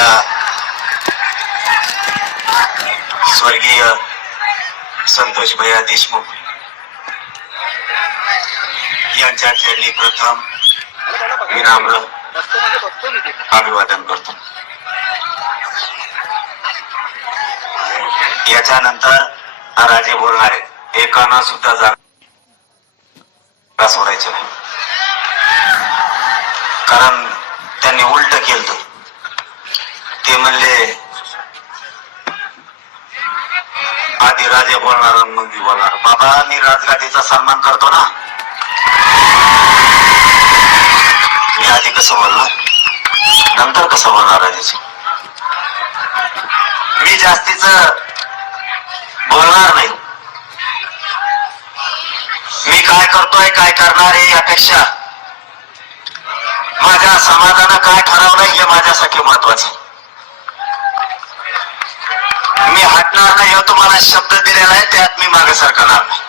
आपल्या स्वर्गीय संतोष भैया देशमुख यांच्या चरणी प्रथम विनम्र अभिवादन करतो. याच्यानंतर राजे बोलणार आहेत. एकाना सुद्धा जागा सोडायचं नाही, कारण त्यांनी उलट केलं. ते म्हणले आधी राजे बोलणार मग मी बोलणार. बाबा, मी राजगादीचा सन्मान करतो ना, मी आधी कसं बोलणार, नंतर कसं बोलणार राजाची. मी जास्तीच बोलणार नाही. मी काय करतोय, काय करणार आहे यापेक्षा माझ्या समाजानं काय ठरवलंय हे माझ्यासाठी महत्वाचं. मी हटणार नाही, हे तुम्हाला शब्द दिलेला आहे, त्यात मी मागे सरकणार नाही.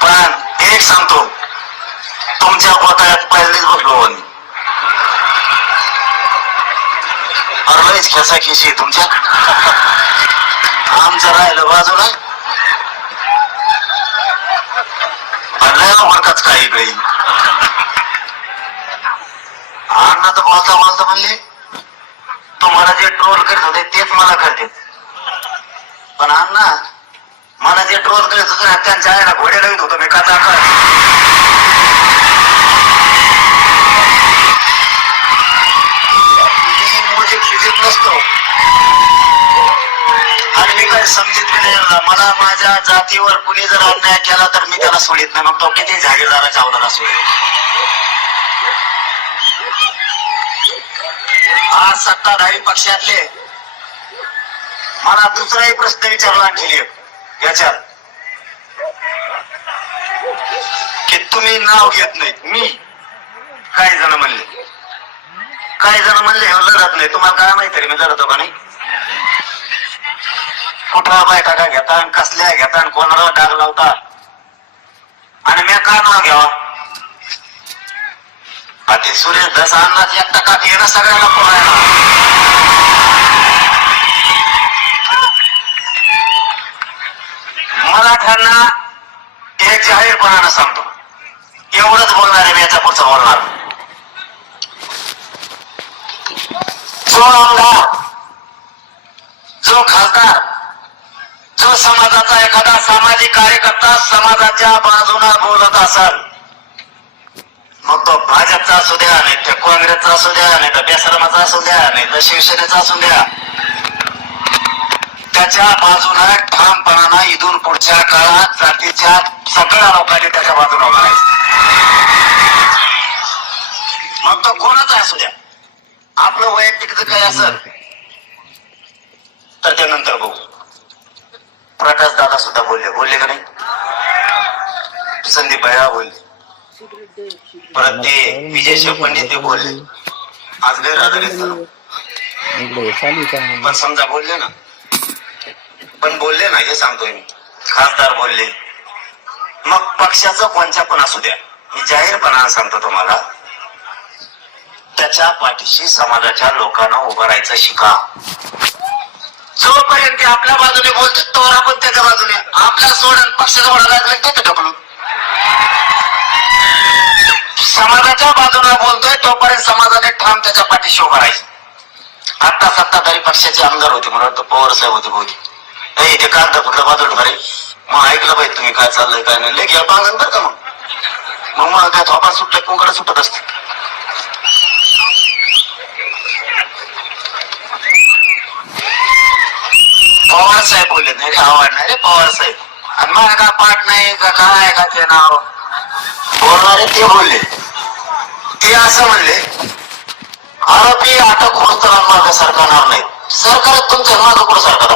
पण एक सांगतो, तुमच्या गोताळ्यात पहिलेच बसलो मी. लयच खेसा खेशी तुमच्या. आमचं राहिलं बाजूला, म्हणताच काही काही अण्णा तर बोलता बोलता म्हणले तुम्हाला जे ट्रोल करीत होते तेच मला करते. पण अण्णा, मला जे ट्रोल करीत होते त्यांच्या आईला घोडे लावित होतो मी काचा का. मी मुझे फिजिक नसतो आणि मी काय समजित नाही. मला माझ्या जातीवर कुणी जर अन्याय केला तर मी त्याला सोडित नाही, मग तो किती जागीरदाराच्या अवलादा सोडेल. आज सत्ताधारी पक्षातले मला दुसराही प्रश्न विचारला आणखी याच्यात की तुम्ही नाव घेत नाही. मी काही जण म्हणले लढत नाही. तुम्हाला काय माहिती मी लढतो का नाही. कुठला बायका का घेता, कसल्या घेता, कोणाला डाग लावता, आणि मी का नाव घ्यावा. ते सुरेश दस अन्नाच एकटा का येणं सगळ्याला पोहायला. मराठ्यांना एक जाहीरपणानं सांगतो, एवढंच बोलणार आहे मी, याच्या पुढचं बोलणार. जो आमदार, जो खासदार, जो समाजाचा एखादा सामाजिक कार्यकर्ता समाजाच्या बाजूने बोलत असेल, मग तो भाजपचा असू द्या, नाही तर काँग्रेसचा असू द्या, नाही तर बेसरमाचा असू द्या, नाही तर शिवसेनेचा असू द्या, त्याच्या बाजूने ठामपणानं इथून पुढच्या काळात जातीच्या सगळ्या लोकांनी त्याच्या बाजूने उभारायचं. मग तो कोणाचा असू द्या. आपलं वैयक्तिक जर काही असेल तर त्यानंतर बघू. प्रकाश दादा सुद्धा बोलले का नाही, संदीप भैया बोलले, परत ते विजय पंडित ते बोलले. आज गैरहजेरी पण समजा बोलले ना, हे सांगतोय मी. खासदार बोलले, मग पक्षाचं कोणत्या पण असू द्या, मी जाहीरपणानं सांगतो तुम्हाला, त्याच्या पाठीशी समाजाच्या लोकांना उभं राहायचं शिका. जोपर्यंत ते आपल्या बाजूने बोलतात तोवर आपण त्याच्या बाजूने, आपल्या सोडून पक्षाचा ओढा लागला ते ढकलू. समाजाच्या बाजूने बोलतोय तोपर्यंत समाजाने ठाम त्याच्या पाठीशी उभं राहायचं. आता सत्ताधारी पक्षाचे आमदार होते, मला वाटतं पवार साहेब होते बहुतेक. नाही, ते कागद फक्त बाजूला भरे. मग ऐकलं पाहिजे तुम्ही काय चाललंय काय नाही, घ्या बांधून बरं का. मग त्या थोपा सुटल्या कोणकडे सुटत असते. पवार साहेब बोलले, नाही आवडणार रे पवार साहेब. आणि मला का पाठ नाही का काय का ते नाव बोलणारे ते बोलले. ते असं म्हणले, आरोपी अटक होत मागे सरकारणार नाही. सरकार तुमच्या मागं कुठं सरकार,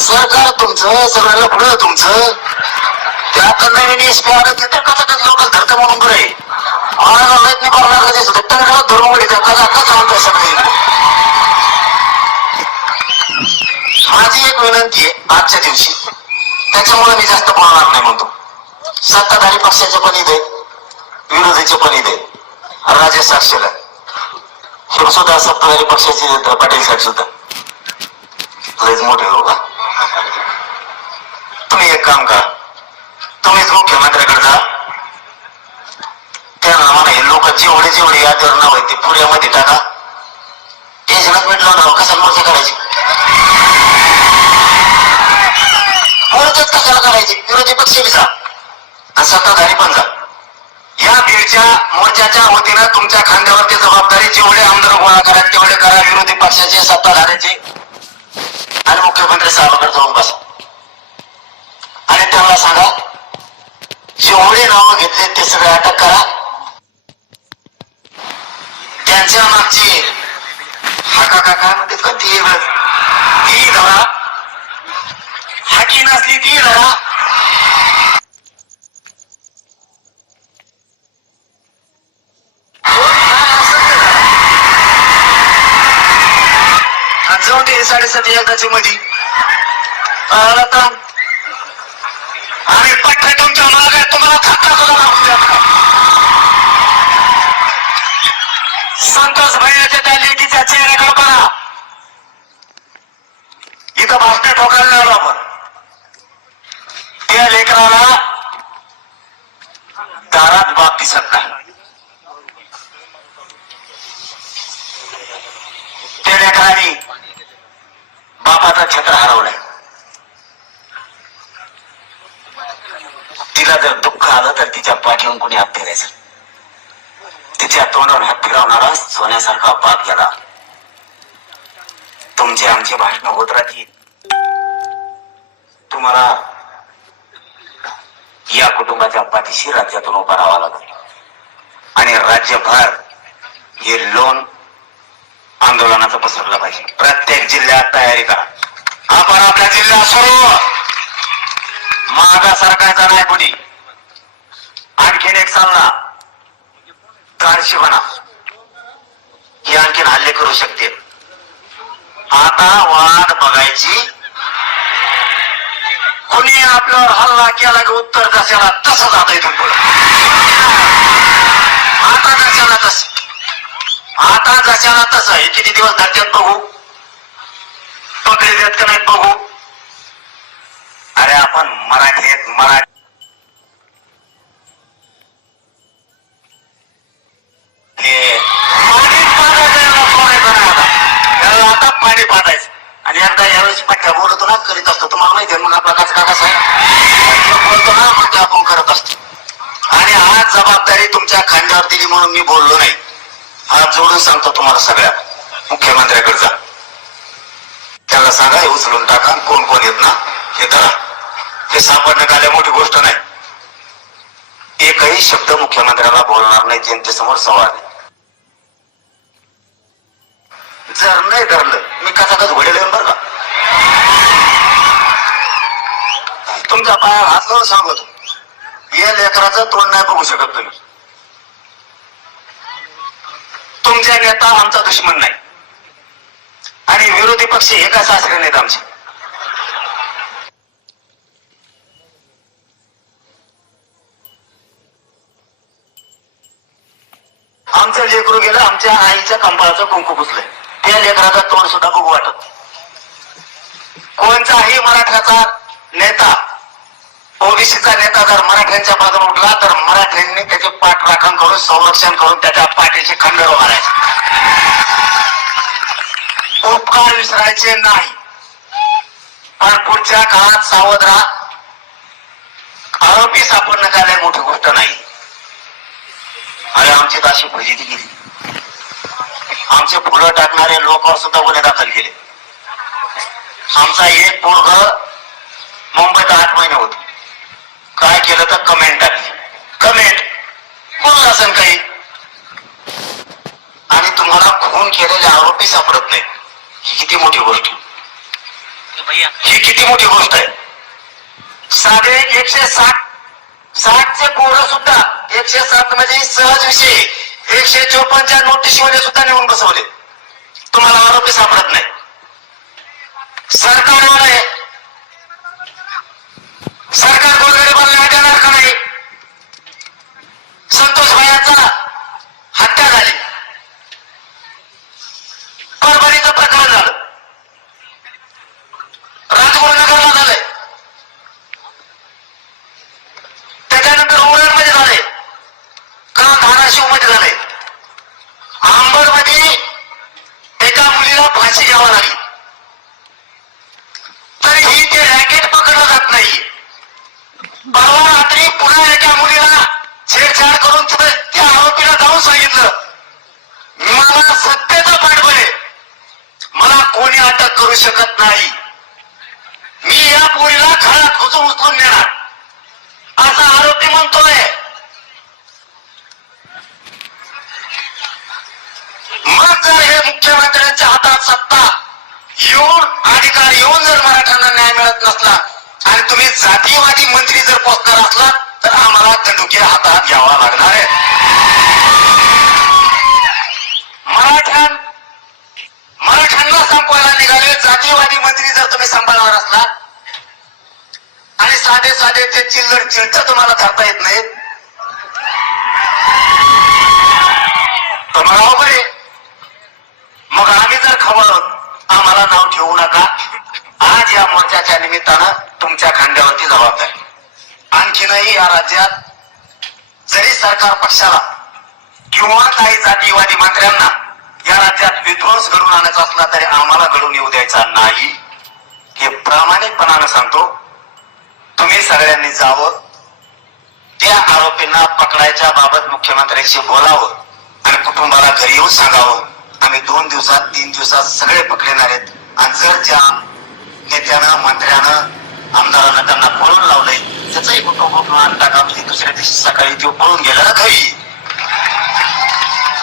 सरकार तुमचं सगळं पुढं तुमचं. त्यात नवीन एसपी आलं ते तर कसं लोकल धरतं म्हणून बरं आहे. मला माहित नाही बघणार कधी सुद्धा तर धरून त्या कसा कसा आणतोय सगळे. माझी एक विनंती आहे आजच्या दिवशी, त्याच्यामुळे मी जास्त बोलणार नाही म्हणतो. सत्ताधारी पक्षाचे पण इथे, विरोधीचे पण इथे, राजे साक्षीला हे सुद्धा सत्ताधारी पक्षाचे पाटील साहेब सुद्धा लयच मोठे हो का. तुम्ही एक काम करा, तुम्हीच मुख्यमंत्र्याकडे जा, त्यांना म्हणा हे लोक जेवढे जेवढे यादीवर नाव आहे ते पुण्यामध्ये टाका, टेन्शनच भेटलं ना. कशाला मोर्चे करायचे, मोर्चेच कशाला करायचे. विरोधी पक्ष बी जा आणि सत्ताधारी पण जा. या बीडच्या मोर्चाच्या वतीनं तुमच्या खांद्यावरती जबाबदारी, जेवढे आमदार गोळा करा तेवढे करा, विरोधी पक्षाचे सत्ताधाऱ्याचे, आणि मुख्यमंत्री साहेबांकडे जाऊन बसा आणि त्यांना सांगा जेवढे नावं घेतले ते सगळे अटक करा. त्यांच्या मागची हाका काय म्हणते का ती धरा, हाकी नसली ती धरा. जाऊन दे 7:30 एकदाची मध्ये आणि पट्टे तुमच्या मागे, तुम्हाला थक्का सुद्धा लागून द्या. संतोष भैयाच्या त्या लेकीच्या चेहऱ्याकडे बघा. इथं भाषणे ठोकायला लागलो आपण. त्या लेकराला दारात बाप दिसत नाही. त्या लेकराने बापाचा छत्र हरवलाय. तिला जर दुःख आलं तर तिच्या पाठीवरून कोणी हात फिरायचं. तिच्या तोंडावर हात फिरवणारा सोन्यासारखा बाप गेला. तुमचे आमचे भाषण होत राहतील. तुम्हाला या कुटुंबाच्या पाठीशी राज्यातून उभा राहावा लागेल आणि राज्यभर हे लोन आंदोलनाचं पसरलं पाहिजे. प्रत्येक जिल्ह्यात तयारी करा. आपण आपल्या जिल्ह्यात सुरू मागा सरकायचा नाही कोणी. आणखीन एक चालना कारशी म्हणा, ही आणखीन हल्ले करू शकते. आता वाट बघायची. कोणी आपल्यावर हल्ला केला की उत्तर जशाला तसं जात इथून पुढे. आता जशाला तस, आता जशाला तसं. हे किती दिवस धरत्यात बघू, पकडे देत का नाही बघू. अरे आपण मराठीत मराठी आता पाणी पाठायचं. आणि एकदा यावेळेस पट्ट्या बोलतो ना करीत असतो. तुम्हाला माहिती आहे मग आपला कसा कसा आहे बोलतो ना, मग ते आपण करत असतो. आणि आज जबाबदारी तुमच्या खांद्यावर दिली म्हणून मी बोललो नाही. आज जोडून सांगतो तुम्हाला सगळ्या मुख्यमंत्र्याकडे जा, त्याला सांगा हे उचलून टाका. कोण कोण येत ना हे करा. हे सापडणं काय मोठी गोष्ट नाही. एकही शब्द मुख्यमंत्र्याला बोलणार नाही जनतेसमोर संवाद. जर नाही धरलं मी कसा घोडे येऊन बरं का तुमच्या पायावर हात लावून सांगतो. या लेकराचं तोंड नाही बघू शकत तुम्ही. तुमचा नेता आमचा दुश्मन नाही आणि विरोधी पक्ष हे काय सासरे नाहीत आमचे. आमचं लेकरू गेलं, आमच्या आईच्या कंपाळाचं कुंकू पुसलंय. त्या लेकराचं तोंड सुद्धा बघू वाटत. कोणताही मराठ्याचा नेता, ओबीसीचा नेता जर मराठ्यांच्या बाजूने उठला तर मराठ्यांनी त्याचे पाठराखण करून संरक्षण करून त्याच्या पाठीशी खंडर मारायचे. उपकार विसरायचे नाही. पण पुढच्या काळात सावध राहा. आरोपी सापडणं काय मोठी गोष्ट नाही. अरे आमची अशी फजिती गेली. आमचे फुलं टाकणारे लोकांवर सुद्धा गुन्हे दाखल केले. आमचा एक पोरग मुंबईत 8 महिने होते. काय केलं तर कमेंट टाकली. कमेंट बोललं असेल काही. आणि तुम्हाला खून केलेले आरोपी सापडत नाही. ही किती मोठी गोष्ट, ही किती मोठी गोष्ट आहे. साधे 160 चे पोरं सुद्धा 107 म्हणजे सहज विषय 154च्या नोटीसमध्ये सुद्धा नेऊन बसवले. तुम्हाला आरोपी सापडत नाही. सरकारवर आहे. सरकार गोरगरिबांना न्याय देणार का नाही. संतोष भैयाचा हत्या नाही. मी या पोरीला घरात घुसून उचलून नेणार असा आरोपी म्हणतोय. मग जर हे मुख्यमंत्र्यांच्या हातात सत्ता येऊन अधिकार येऊन जर मराठ्यांना न्याय मिळत नसला आणि तुम्ही जातीयवादी मंत्री जर पोचणार असला तर आम्हाला दंडुके हातात घ्यावा लागणार आहे. मराठ्यांना संपवायला निघाले जातीयवादी मंत्री जर तुम्ही सांभाळणार असला आणि साधे साधे ते चिल्लर चिलट तुम्हाला धरता येत नाहीत तर मग अवघड आहे. मग आम्ही जर खवळत आम्हाला नाव ठेवू नका. आज या मोर्चाच्या निमित्तानं तुमच्या खांद्यावरती जबाबदारी. आणखीनही या राज्यात जरी सरकार पक्षाला किंवा काही जातीयवादी मंत्र्यांना या राज्यात विध्वंस घडून आणायचा असला तरी आम्हाला घडून येऊ द्यायचा नाही हे प्रामाणिकपणानं सांगतो. तुम्ही सगळ्यांनी जावं, त्या आरोपींना पकडायच्या बाबत मुख्यमंत्र्यांशी बोलावं आणि कुटुंबाला घरी येऊन सांगावं आम्ही 2 दिवसात 3 दिवसात सगळे पकडणार आहेत. आणि जर ज्या नेत्यानं मंत्र्यानं आमदारांना त्यांना पळून लावलंय त्याचंही कुटुंब मान टाका. दुसऱ्या दिवशी सकाळी तो पळून गेला ना घरी,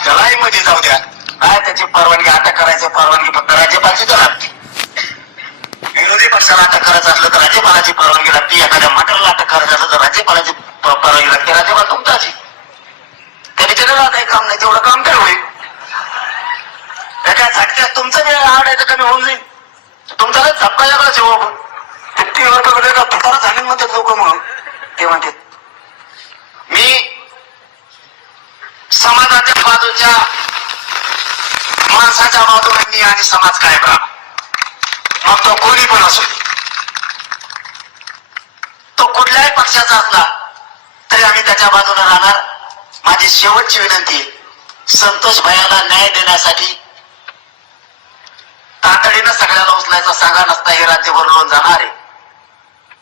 त्यालाही मध्ये जाऊ द्या. काय त्याची परवानगी अटक करायची परवानगी फक्त राज्यपालाची तर लागते. विरोधी पक्षाला अटक करायचं असलं तर राज्यपालाची परवानगी लागते. एखाद्या मंत्र्याला अटक करायचं असलं तर राज्यपालाची परवानगी लागते. राज्यपाल तुमचाची त्या विचारायला काही काम नाही, तेवढं काम काय होईल. एका झटक्यात तुमचं जे आवडायचं कमी होऊन जाईल. तुमचा झपका याकडे जेव्हा 50 का फुटारा झाले म्हणतात लोक म्हणून ते म्हणतात. मी समाजाच्या बाजूच्या माणसाच्या बाजूने मी आणि समाज कायम राहणार. मग तो कोणी पण असो, तो कुठल्याही पक्षाचा असला तरी आम्ही त्याच्या बाजूने राहणार. माझी शेवटची विनंती आहे, संतोष भैयाला न्याय देण्यासाठी तातडीनं सगळ्याला उचलायचा सांगा, नसता हे राज्य बदलून जाणार आहे.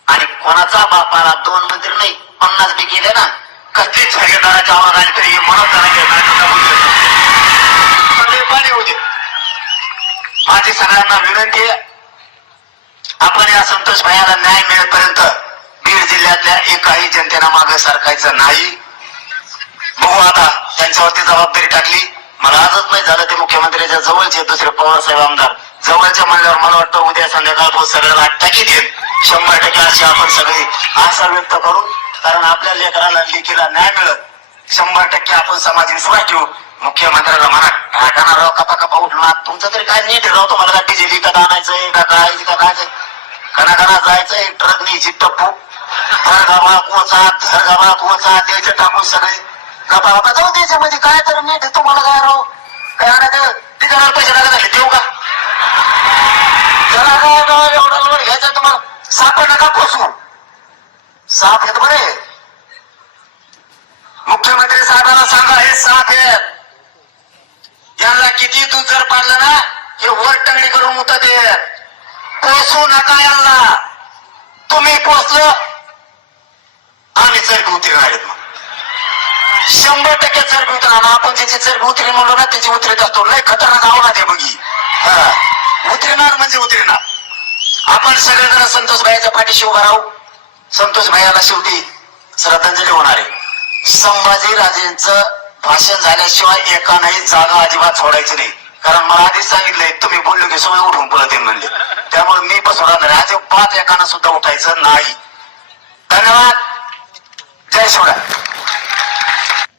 आणि कोणाचा बापाला 2 मंत्री नाही 50 बी केले ना, कसलीच ठेकेदाराच्या आवाज आली तरी म्हणत पाणी होऊ दे. माझी सगळ्यांना विनंती आहे, आपण या संतोष भैयाला न्याय मिळेपर्यंत बीड जिल्ह्यातल्या एकाही जनतेला मागे सरकायचं नाही. बघू आता त्यांच्यावरती जबाबदारी टाकली. मला आजच नाही झालं ते मुख्यमंत्र्यांच्या जवळचे दुसरे पवारसाहेब आमदार जवळच्या म्हणल्यावर मला वाटतं उद्या संध्याकाळ सगळ्याला टाकीत येईल 100% अशी आपण सगळी आशा व्यक्त करू. कारण आपल्या लेकराला लेखीला न्याय मिळत 100% आपण समाज विश्वास ठेवू. मुख्यमंत्र्याला म्हणा टाकाना राव कपा कपा उठला तुमचं तरी काय नीट राव, तुम्हाला का डिझेल विकत आणायचंय का काय का काय कणाकणा जायचंय ट्रक न्यायची टप्पू घरगावा कोचा द्यायचं टाकून सगळे गपा गपा जाऊ द्यायचं म्हणजे काय तर नीट तुम्हाला काय राव काय आणायचं तिकडे पैसे लागत देऊ का जरा काय एवढा लोड घ्यायचा तुम्हाला. साप नका पोचू, साप आहेत बरे. मुख्यमंत्री साहेबांना सांगा हे साप आहेत, यांना किती दूध जर पाडलं ना हे वर टंगडी करून उठत आहेत. पोचू नका यांना. तुम्ही पोचलं आम्ही चरबी उतरणार आहेत. मग 100% चरबी उतरणार. आपण ज्याची चरबी उतरी म्हणलो ना त्याची उतरत असतो. लय खतरनाक आव्हान आहे बघी. उतरणार म्हणजे उतरणार. आपण सगळेजण संतोष भाईच्या पाठीशी उभा राहू. संतोष भाईला शेवटी श्रद्धांजली होणार आहे. संभाजीराजेंचं भाषण झाल्याशिवाय एकानंही जागा अजिबात सोडायची नाही. कारण मला आधीच सांगितलंय तुम्ही बोललो की सगळे उठून पळत येईल म्हणले. त्यामुळे मी पण सोडणार नाही. अजिबात एकानं सुद्धा उठायचं नाही. धन्यवाद. जय शिवराय.